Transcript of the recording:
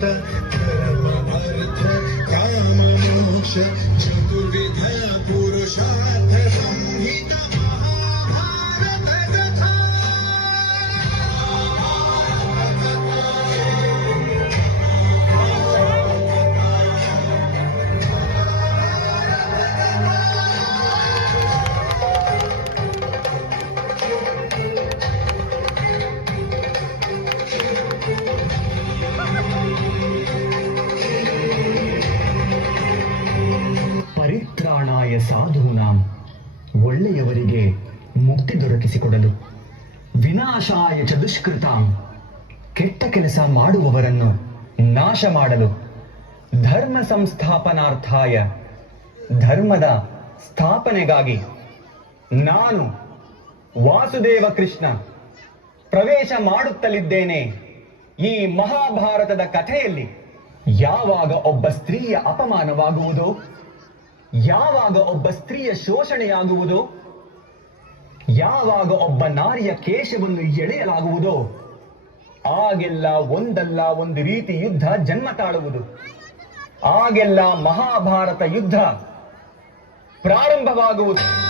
धर्म अर्थ काम मोक्ष चतुर्विध पुरुषार्थ संहित महाभारत कथा। ಪರಿತ್ರಾಣಾಯ ಸಾಧೂನಾಂ, ಒಳ್ಳೆಯವರಿಗೆ ಮುಕ್ತಿ ದೊರಕಿಸಿಕೊಡಲು, ವಿನಾಶಾಯ ಚ ದುಷ್ಕೃತಾಂ, ಕೆಟ್ಟ ಕೆಲಸ ಮಾಡುವವರನ್ನು ನಾಶ ಮಾಡಲು, ಧರ್ಮ ಸಂಸ್ಥಾಪನಾರ್ಥಾಯ, ಧರ್ಮದ ಸ್ಥಾಪನೆಗಾಗಿ ನಾನು ವಾಸುದೇವ ಕೃಷ್ಣ ಪ್ರವೇಶ ಮಾಡುತ್ತಲಿದ್ದೇನೆ ಈ ಮಹಾಭಾರತದ ಕಥೆಯಲ್ಲಿ. ಯಾವಾಗ ಒಬ್ಬ ಸ್ತ್ರೀಯ ಅಪಮಾನವಾಗುವುದೋ, ಯಾವಾಗ ಒಬ್ಬ ಸ್ತ್ರೀಯ ಶೋಷಣೆಯಾಗುವುದೋ, ಯಾವಾಗ ಒಬ್ಬ ನಾರಿಯ ಕೇಶವನ್ನು ಎಳೆಯಲಾಗುವುದೋ, ಆಗೆಲ್ಲ ಒಂದಲ್ಲ ಒಂದು ರೀತಿ ಯುದ್ಧ ಜನ್ಮ ತಾಳುವುದು. ಆಗೆಲ್ಲ ಮಹಾಭಾರತ ಯುದ್ಧ ಪ್ರಾರಂಭವಾಗುವುದು.